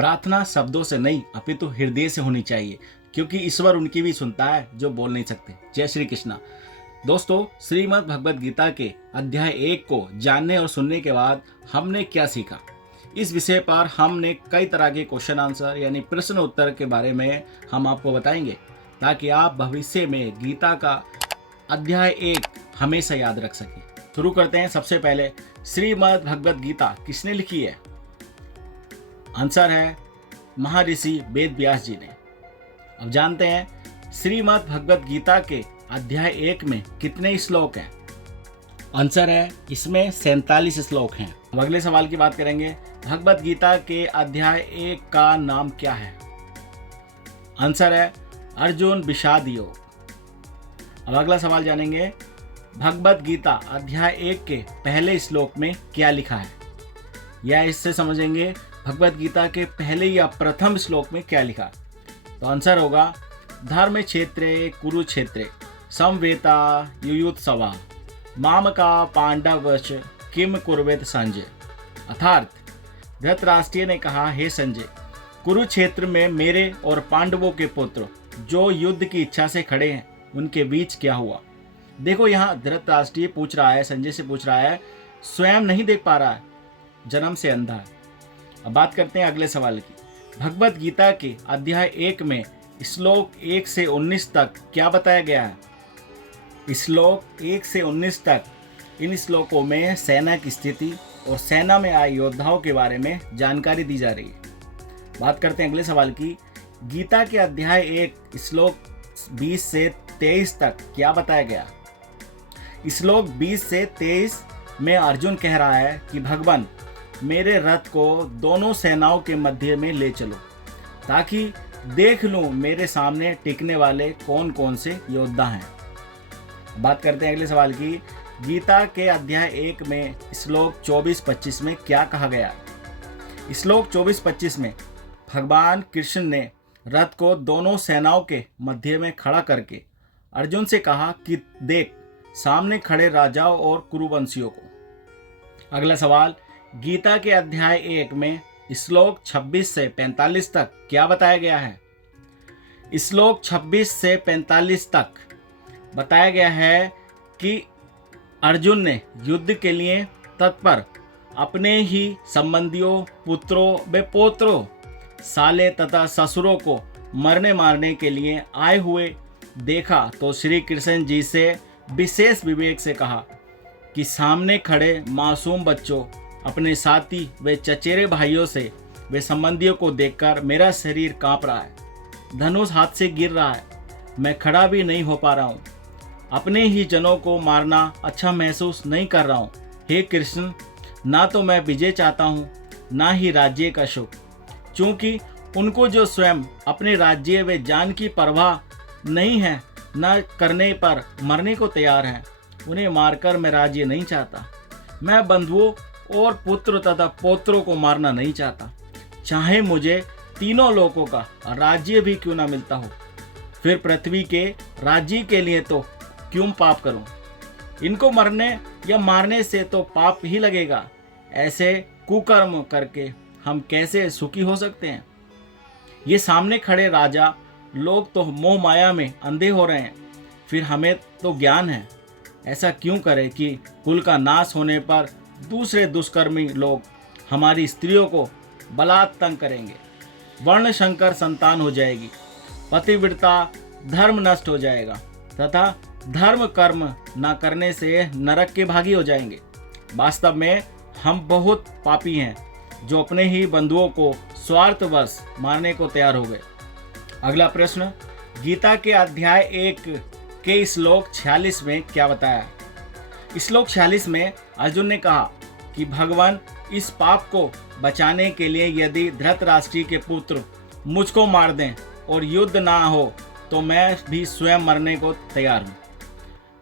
प्रार्थना शब्दों से नहीं अपितु हृदय से होनी चाहिए, क्योंकि ईश्वर उनकी भी सुनता है जो बोल नहीं सकते। जय श्री कृष्णा। दोस्तों, श्रीमद् भगवद गीता के अध्याय 1 को जानने और सुनने के बाद हमने क्या सीखा, इस विषय पर हमने कई तरह के क्वेश्चन आंसर यानी प्रश्न उत्तर के बारे में हम आपको बताएंगे, ताकि आप भविष्य में गीता का अध्याय 1 हमेशा याद रख सकें। शुरू करते हैं। सबसे पहले, श्रीमद् भगवद गीता किसने लिखी है? आंसर है महर्षि वेद व्यास जी ने। अब जानते हैं श्रीमद् भगवद गीता के अध्याय 1 में कितने श्लोक हैं? आंसर है इसमें 47 श्लोक हैं। अब अगले सवाल की बात करेंगे। भगवद गीता के अध्याय 1 का नाम क्या है? आंसर है अर्जुन विषाद योग। अब अगला सवाल जानेंगे। भगवद गीता अध्याय 1 के पहले श्लोक में क्या लिखा है, या इससे समझेंगे भगवद गीता के पहले या प्रथम श्लोक में क्या लिखा। तो आंसर होगा धर्म क्षेत्रे कुरुक्षेत्रे समवेता युयुत्सवा मामका पांडवच किम कुर्वेत संजय। अर्थात धृतराष्ट्र ने कहा, हे संजय, कुरुक्षेत्र में मेरे और पांडवों के पुत्र जो युद्ध की इच्छा से खड़े हैं, उनके बीच क्या हुआ। देखो, यहाँ धृतराष्ट्र पूछ रहा है, संजय से पूछ रहा है, स्वयं नहीं देख पा रहा है, जन्म से अंधा है। अब बात करते हैं अगले सवाल की। भगवद गीता के अध्याय 1 में श्लोक 1 से 19 तक क्या बताया गया है? श्लोक 1 से 19 तक इन श्लोकों में सेना की स्थिति और सेना में आए योद्धाओं के बारे में जानकारी दी जा रही है। बात करते हैं अगले सवाल की। गीता के अध्याय 1 श्लोक 20 से 23 तक क्या बताया गया? श्लोक 20 से 23 में अर्जुन कह रहा है कि भगवान, मेरे रथ को दोनों सेनाओं के मध्य में ले चलो, ताकि देख लूं मेरे सामने टिकने वाले कौन कौन से योद्धा हैं। बात करते हैं अगले सवाल की। गीता के अध्याय 1 में श्लोक 24-25 में क्या कहा गया? श्लोक 24-25 में भगवान कृष्ण ने रथ को दोनों सेनाओं के मध्य में खड़ा करके अर्जुन से कहा कि देख सामने खड़े राजाओं और कुरुवंशियों को। अगला सवाल, गीता के अध्याय 1 में श्लोक 26 से 45 तक क्या बताया गया है? श्लोक 26 से 45 तक बताया गया है कि अर्जुन ने युद्ध के लिए तत्पर अपने ही संबंधियों, पुत्रों व पौत्रों, साले तथा ससुरों को मरने मारने के लिए आए हुए देखा, तो श्री कृष्ण जी से विशेष विवेक से कहा कि सामने खड़े मासूम बच्चों, अपने साथी व चचेरे भाइयों से वे संबंधियों को देखकर मेरा शरीर कांप रहा है, धनुष हाथ से गिर रहा है, मैं खड़ा भी नहीं हो पा रहा हूँ, अपने ही जनों को मारना अच्छा महसूस नहीं कर रहा हूँ। हे कृष्ण, ना तो मैं विजय चाहता हूँ, ना ही राज्य का सुख, क्योंकि उनको जो स्वयं अपने राज्य व जान की परवाह नहीं है, न करने पर मरने को तैयार हैं, उन्हें मारकर मैं राज्य नहीं चाहता। मैं बंधुओं और पुत्र तथा पौत्रों को मारना नहीं चाहता, चाहे मुझे तीनों लोकों का राज्य भी क्यों ना मिलता हो। फिर पृथ्वी के राज्य के लिए तो क्यों पाप करूं? इनको मरने या मारने से तो पाप ही लगेगा। ऐसे कुकर्म करके हम कैसे सुखी हो सकते हैं? ये सामने खड़े राजा लोग तो मोह माया में अंधे हो रहे हैं, फिर हमें तो ज्ञान है। ऐसा क्यों करें कि कुल का नाश होने पर दूसरे दुष्कर्मी लोग हमारी स्त्रियों को बलात् तंग करेंगे, वर्ण शंकर संतान हो जाएगी, पतिव्रता धर्म नष्ट हो जाएगा तथा धर्म कर्म न करने से नरक के भागी हो जाएंगे। वास्तव में हम बहुत पापी हैं, जो अपने ही बंधुओं को स्वार्थवश मारने को तैयार हो गए। अगला प्रश्न, गीता के अध्याय 1 के श्लोक 46 में क्या बताया? श्लोक 46 में अर्जुन ने कहा कि भगवान, इस पाप को बचाने के लिए यदि धृतराष्ट्र के पुत्र मुझको मार दें और युद्ध ना हो, तो मैं भी स्वयं मरने को तैयार हूँ।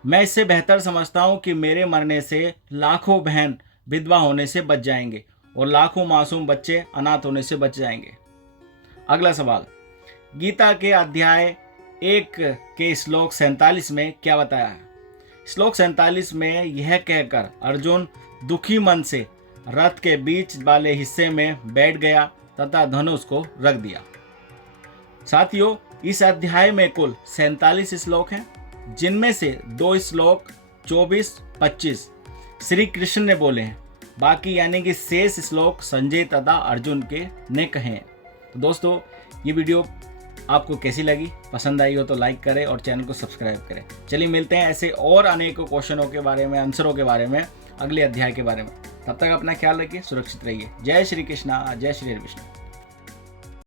मैं इससे बेहतर समझता हूँ कि मेरे मरने से लाखों बहन विधवा होने से बच जाएंगे और लाखों मासूम बच्चे अनाथ होने से बच जाएंगे। अगला सवाल, गीता के अध्याय 1 के श्लोक 47 में क्या बताया है? श्लोक 47 में यह कहकर अर्जुन दुखी मन से रथ के बीच वाले हिस्से में बैठ गया तथा धनुष को रख दिया। साथियों, इस अध्याय में कुल 47 श्लोक हैं, जिनमें से 2 श्लोक 24-25 श्री कृष्ण ने बोले हैं, बाकी यानी कि शेष श्लोक संजय तथा अर्जुन के ने कहे हैं। तो दोस्तों, ये वीडियो आपको कैसी लगी? पसंद आई हो तो लाइक करें और चैनल को सब्सक्राइब करें। चलिए मिलते हैं ऐसे और अनेकों क्वेश्चनों के बारे में, आंसरों के बारे में, अगले अध्याय के बारे में। तब तक अपना ख्याल रखिए, सुरक्षित रहिए। जय श्री कृष्णा, जय श्री विष्णु।